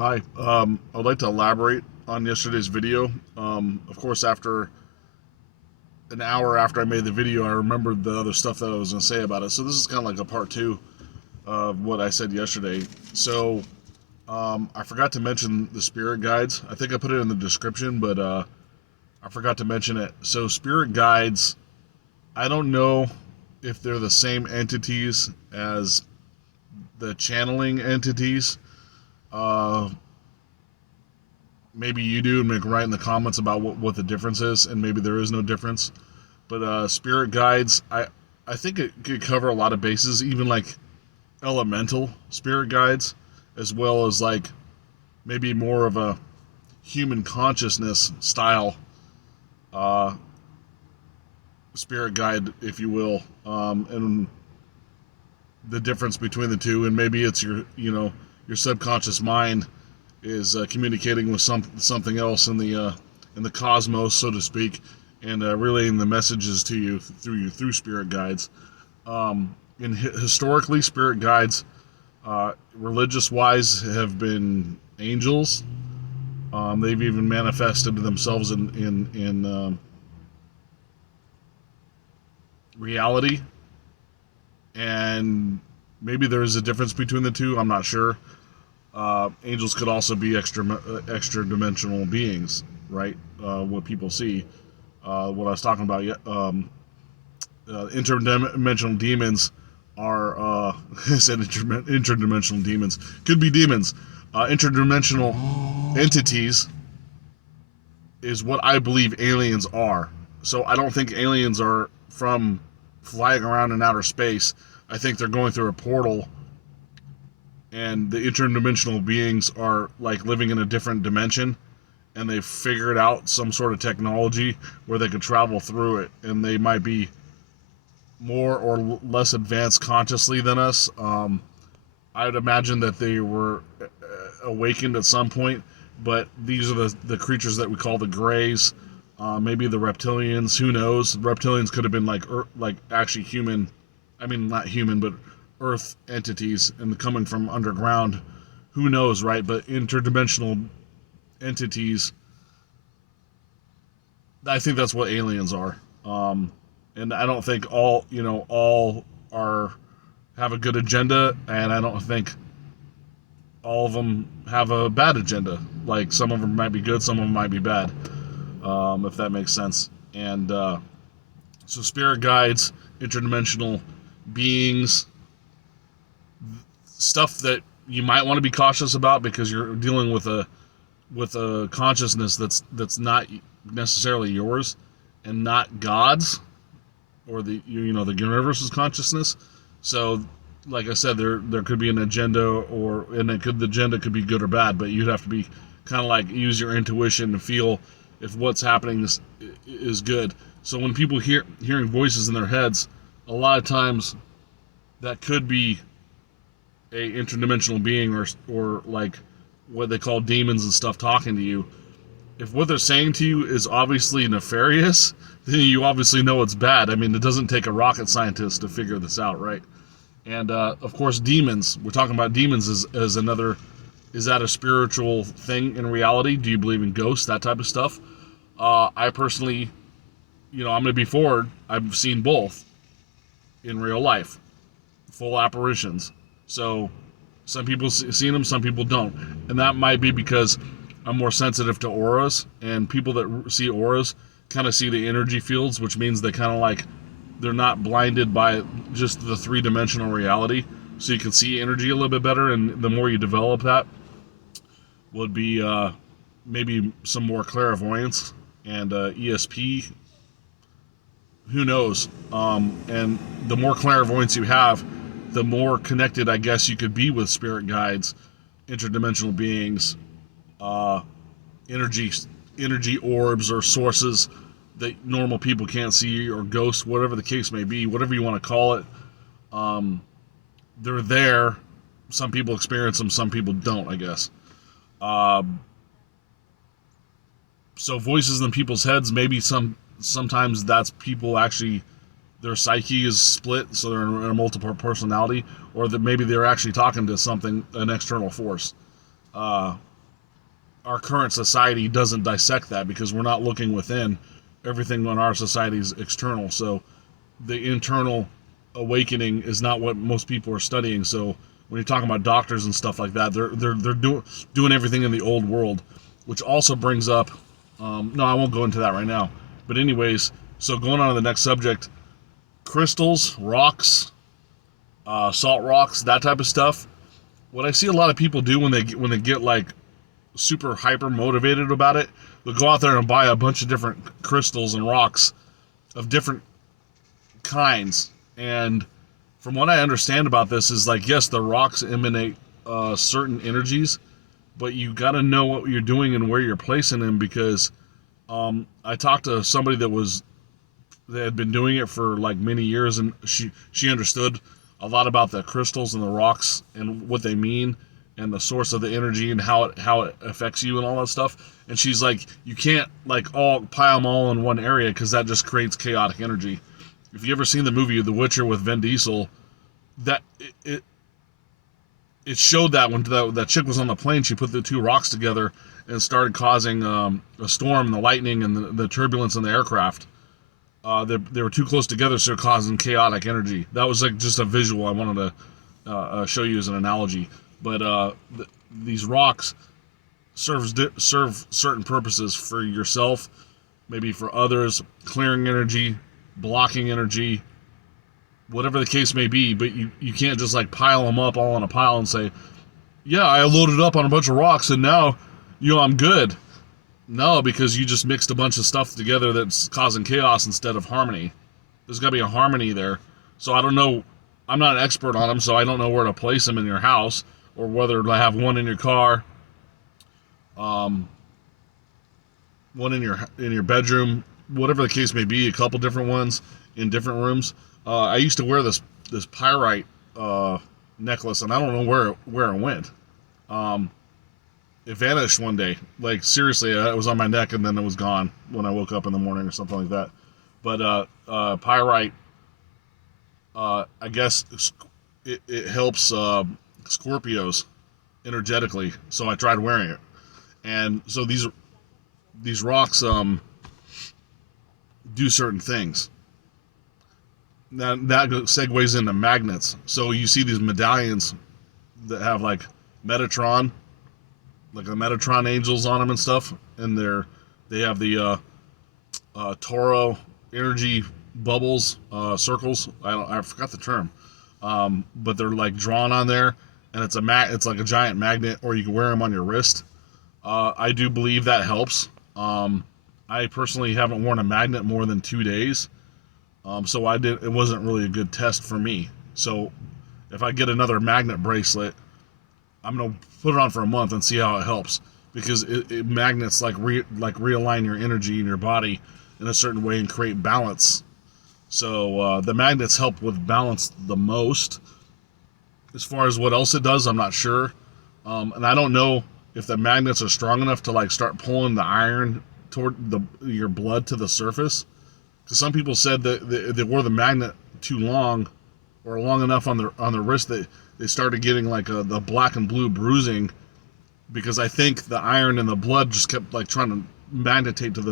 Hi. I'd like to elaborate on yesterday's video. Of course, after an hour after I made the video, I remembered the other stuff that I was going to say about it. So this is kind of like a part two of what I said yesterday. So I forgot to mention the spirit guides. I think I put it in the description, but I forgot to mention it. So spirit guides, I don't know if they're the same entities as the channeling entities. Uh, Maybe you do, and make write in the comments about what the difference is, and maybe there is no difference. But spirit guides, I think it could cover a lot of bases, even like elemental spirit guides, as well as like maybe more of a human consciousness style uh, spirit guide, if you will, and the difference between the two, and maybe it's your subconscious mind is communicating with something else in the cosmos, so to speak, and relaying the messages to you through spirit guides. Historically, spirit guides, religious wise, have been angels. They've even manifested themselves in reality, and maybe there is a difference between the two. I'm not sure. Angels could also be extra dimensional beings, right? What people see. What I was talking about, interdimensional demons are I said interdimensional demons, could be demons. Interdimensional entities is what I believe aliens are. So I don't think aliens are from flying around in outer space. I think they're going through a portal, and the interdimensional beings are like living in a different dimension, and they've figured out some sort of technology where they could travel through it, and they might be more or less advanced consciously than us. I would imagine that they were awakened at some point, but these are the creatures that we call the Greys. Maybe the reptilians. Who knows? Reptilians could have been like actually human. I mean, not human, but Earth entities and coming from underground. Who knows, right? But interdimensional entities. I think that's what aliens are. And I don't think all are have a good agenda, and I don't think all of them have a bad agenda. Like some of them might be good, some of them might be bad, if that makes sense. And so spirit guides, interdimensional beings, stuff that you might want to be cautious about because you're dealing with a consciousness that's not necessarily yours and not God's, or the the universe's consciousness. So like I said, there could be an agenda, the agenda could be good or bad, but you'd have to be kind of like use your intuition to feel if what's happening is good. So when people hearing voices in their heads, a lot of times that could be a interdimensional being, or like what they call demons and stuff talking to you. If what they're saying to you is obviously nefarious, then you obviously know it's bad. I mean, it doesn't take a rocket scientist to figure this out, right? And of course, demons. We're talking about demons as another. Is that a spiritual thing in reality? Do you believe in ghosts, that type of stuff? I personally, I'm going to be forward. I've seen both in real life, full apparitions. So some people seen them, some people don't, and that might be because I'm more sensitive to auras, and people that see auras kind of see the energy fields, which means they kind of like they're not blinded by just the three-dimensional reality, so you can see energy a little bit better. And the more you develop that, would be maybe some more clairvoyance and ESP. Who knows? And the more clairvoyance you have, the more connected, I guess, you could be with spirit guides, interdimensional beings, uh, energy energy orbs or sources that normal people can't see, or ghosts, whatever the case may be, whatever you want to call it. They're there. Some people experience them, some people don't, I guess. So voices in people's heads, maybe sometimes that's people actually their psyche is split, so they're in a multiple personality, or that maybe they're actually talking to something, an external force. our current society doesn't dissect that because we're not looking within. Everything in our society is external. So the internal awakening is not what most people are studying. So when you're talking about doctors and stuff like that, they're doing everything in the old world, which also brings up. No, I won't go into that right now. But anyways, so going on to the next subject, crystals, rocks, salt rocks, that type of stuff. What I see a lot of people do when they get like super hyper motivated about it, they'll go out there and buy a bunch of different crystals and rocks of different kinds. And from what I understand about this is like, yes, the rocks emanate certain energies, but you got to know what you're doing and where you're placing them because I talked to somebody that had been doing it for like many years, and she understood a lot about the crystals and the rocks and what they mean and the source of the energy and how it affects you and all that stuff. And she's like, you can't like all pile them all in one area because that just creates chaotic energy. If you ever seen the movie The Witcher with Vin Diesel, that it showed that when that chick was on the plane, she put the two rocks together and started causing a storm and the lightning and the turbulence in the aircraft. They were too close together, so causing chaotic energy. That was like just a visual I wanted to show you as an analogy. But these rocks serve certain purposes for yourself, maybe for others, clearing energy, blocking energy, whatever the case may be. But you can't just like pile them up all in a pile and say, yeah, I loaded up on a bunch of rocks and now, I'm good. No, because you just mixed a bunch of stuff together that's causing chaos instead of harmony. There's got to be a harmony there. So I don't know. I'm not an expert on them, so I don't know where to place them in your house or whether to have one in your car, one in your bedroom, whatever the case may be. A couple different ones in different rooms. I used to wear this pyrite necklace, and I don't know where it went. It vanished one day. Like seriously, it was on my neck and then it was gone when I woke up in the morning or something like that. But pyrite, I guess it helps Scorpios energetically. So I tried wearing it, and so these rocks do certain things. That segues into magnets. So you see these medallions that have like Metatron, like the Metatron angels on them and stuff, and they have the Toro energy bubbles, circles. I forgot the term, but they're like drawn on there, and it's like a giant magnet, or you can wear them on your wrist. I do believe that helps. I personally haven't worn a magnet more than 2 days, so it wasn't really a good test for me. So if I get another magnet bracelet, I'm gonna put it on for a month and see how it helps, because magnets like realign your energy in your body in a certain way and create balance. So the magnets help with balance the most. As far as what else it does, I'm not sure, and I don't know if the magnets are strong enough to like start pulling the iron toward your blood to the surface. Because some people said that they wore the magnet too long, or long enough on the wrist that they started getting like the black and blue bruising, because I think the iron in the blood just kept like trying to magnetate to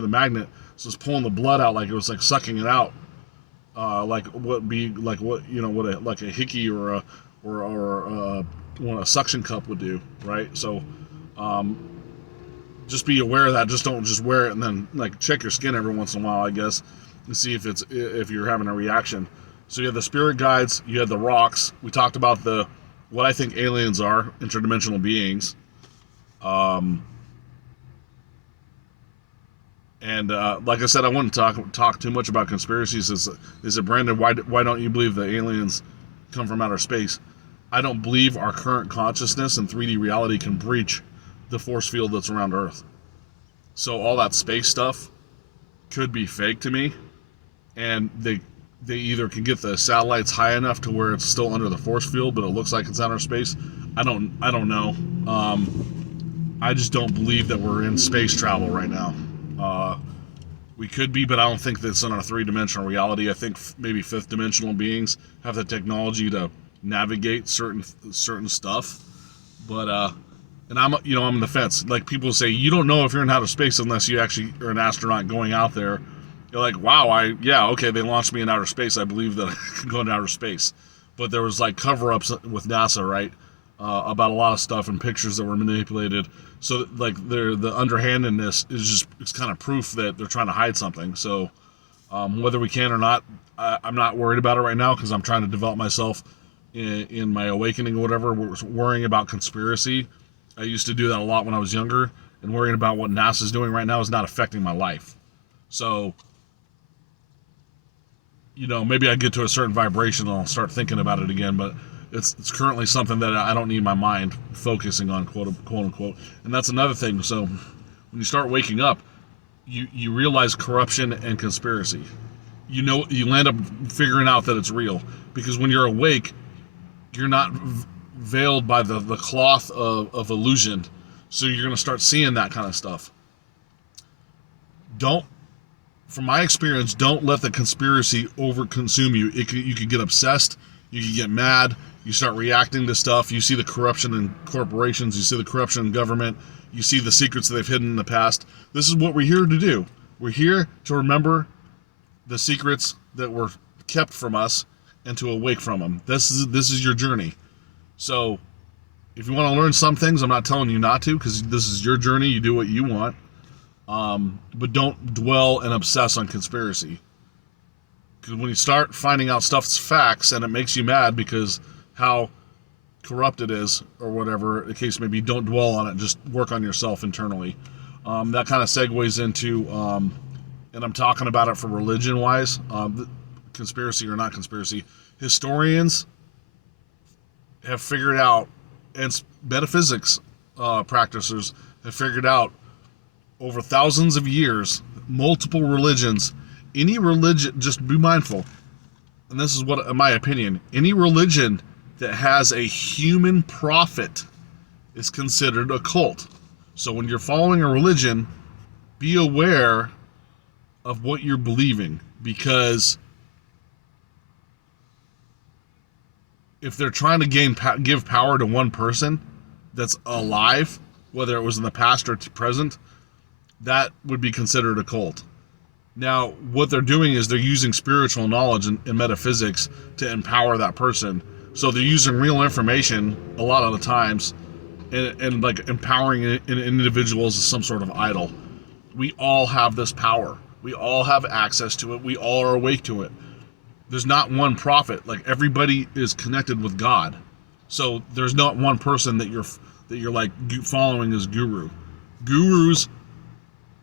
the magnet, so it's pulling the blood out like it was like sucking it out, like what a hickey or a suction cup would do, right? So just be aware of that. Just don't just wear it and then like check your skin every once in a while, I guess, and see if you're having a reaction. So you have the spirit guides, you have the rocks. We talked about what I think aliens are, interdimensional beings. And like I said, I wouldn't talk too much about conspiracies. Is it Brandon? Why don't you believe the aliens come from outer space? I don't believe our current consciousness and 3D reality can breach the force field that's around Earth. So all that space stuff could be fake to me, and they either can get the satellites high enough to where it's still under the force field, but it looks like it's outer space. I don't know. I just don't believe that we're in space travel right now. We could be, but I don't think that's in our 3-dimensional reality. I think maybe 5th-dimensional beings have the technology to navigate certain stuff. But And I'm on the fence. Like, people say, you don't know if you're in outer space unless you actually are an astronaut going out there. You're like, wow, okay, they launched me in outer space. I believe that I can go into outer space. But there was like cover-ups with NASA, right? About a lot of stuff and pictures that were manipulated. So like the underhandedness is just, it's kind of proof that they're trying to hide something. So whether we can or not, I'm not worried about it right now, because I'm trying to develop myself in my awakening or whatever. Worrying about conspiracy, I used to do that a lot when I was younger, and worrying about what NASA's doing right now is not affecting my life. So, maybe I get to a certain vibration and I'll start thinking about it again, but it's currently something that I don't need my mind focusing on, quote unquote. And that's another thing. So when you start waking up, you realize corruption and conspiracy. You land up figuring out that it's real, because when you're awake, you're not veiled by the cloth of illusion. So you're going to start seeing that kind of stuff. From my experience, don't let the conspiracy overconsume you. You could get obsessed. You could get mad. You start reacting to stuff. You see the corruption in corporations. You see the corruption in government. You see the secrets that they've hidden in the past. This is what we're here to do. We're here to remember the secrets that were kept from us and to awake from them. This is your journey. So if you want to learn some things, I'm not telling you not to, because this is your journey. You do what you want. But don't dwell and obsess on conspiracy. Because when you start finding out stuff's facts and it makes you mad because how corrupt it is, or whatever the case may be, don't dwell on it. Just work on yourself internally. That kind of segues into, and I'm talking about it for religion-wise, conspiracy or not conspiracy. Historians have figured out, and metaphysics practitioners have figured out, over thousands of years, multiple religions, any religion, just be mindful, and this is what, in my opinion, any religion that has a human prophet is considered a cult. So when you're following a religion, be aware of what you're believing, because if they're trying to give power to one person that's alive, whether it was in the past or present, that would be considered a cult. Now, what they're doing is they're using spiritual knowledge and metaphysics to empower that person. So they're using real information a lot of the times, and like empowering individuals as some sort of idol. We all have this power. We all have access to it. We all are awake to it. There's not one prophet. Like, everybody is connected with God. So there's not one person that you're like following as guru. Gurus,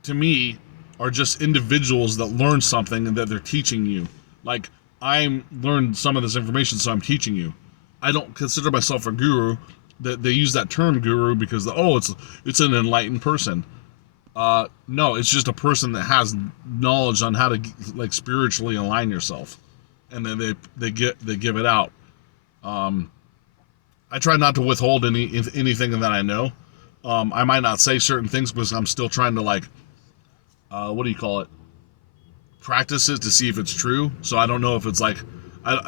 to me, are just individuals that learn something and that they're teaching you. Like, I learned some of this information, so I'm teaching you. I don't consider myself a guru. They use that term guru because it's an enlightened person. No, it's just a person that has knowledge on how to, like, spiritually align yourself, and then they give it out. I try not to withhold anything that I know. I might not say certain things because I'm still trying to, like, practice it to see if it's true. So I don't know if it's like,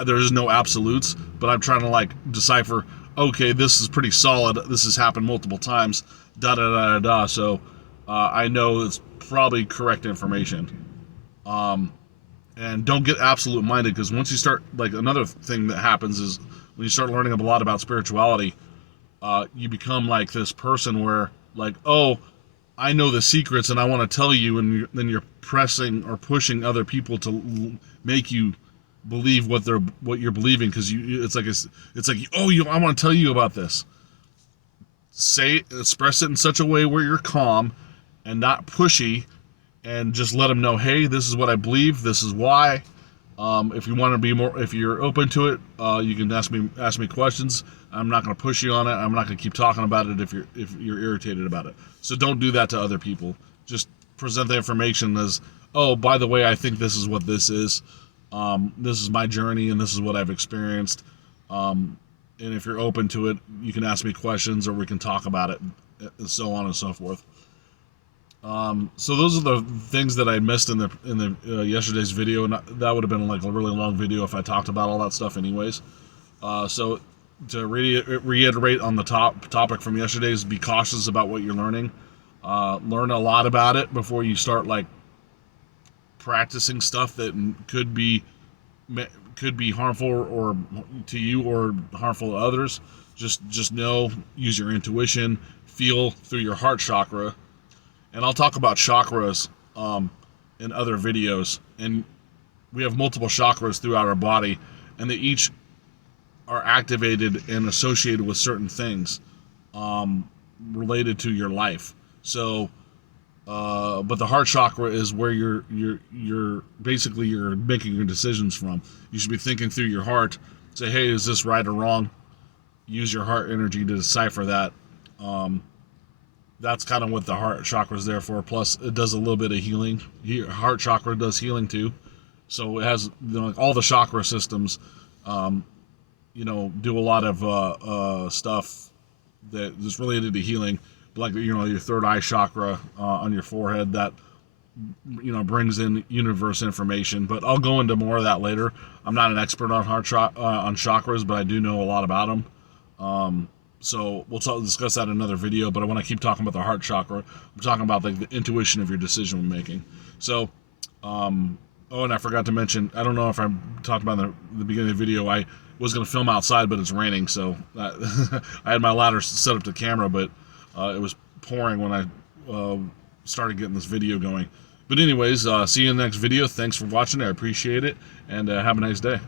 there's no absolutes, but I'm trying to, like, decipher, okay, this is pretty solid. This has happened multiple times, So I know it's probably correct information. And don't get absolute minded, because once you start, like, another thing that happens is when you start learning a lot about spirituality, you become like this person where, like, oh, I know the secrets and I want to tell you, and then you're pressing or pushing other people to make you believe what you're believing, because it's like I want to tell you about this. Express it in such a way where you're calm and not pushy, and just let them know, hey, this is what I believe, this is why. If you want to be more, if you're open to it, you can ask me questions. I'm not going to push you on it. I'm not going to keep talking about it if you're irritated about it. So don't do that to other people. Just present the information as, oh, by the way, I think this is what this is. This is my journey, and this is what I've experienced. And if you're open to it, you can ask me questions, or we can talk about it, and so on and so forth. So those are the things that I missed in the yesterday's video, and that would have been like a really long video if I talked about all that stuff anyways. So reiterate on the topic from yesterday is be cautious about what you're learning. Learn a lot about it before you start like practicing stuff that could be harmful or to you or harmful to others. Just know, use your intuition, feel through your heart chakra, and I'll talk about chakras in other videos. And we have multiple chakras throughout our body, and they each are activated and associated with certain things related to your life. So, but the heart chakra is where you're basically you're making your decisions from. You should be thinking through your heart. Say, hey, is this right or wrong? Use your heart energy to decipher that. That's kind of what the heart chakra is there for. Plus, it does a little bit of healing. Heart chakra does healing too. So it has, you know, like all the chakra systems, you know, do a lot of stuff that is related to healing. Like, you know, your third eye chakra on your forehead, that, you know, brings in universe information. But I'll go into more of that later. I'm not an expert on on chakras, but I do know a lot about them. So we'll discuss that in another video. But when I keep talking about the heart chakra, I'm talking about like the intuition of your decision making. So, oh, and I forgot to mention, I don't know if I talked about in the beginning of the video, I was going to film outside, but it's raining. So I had my ladder set up to camera, but it was pouring when I started getting this video going. But anyways, see you in the next video. Thanks for watching. I appreciate it. And have a nice day.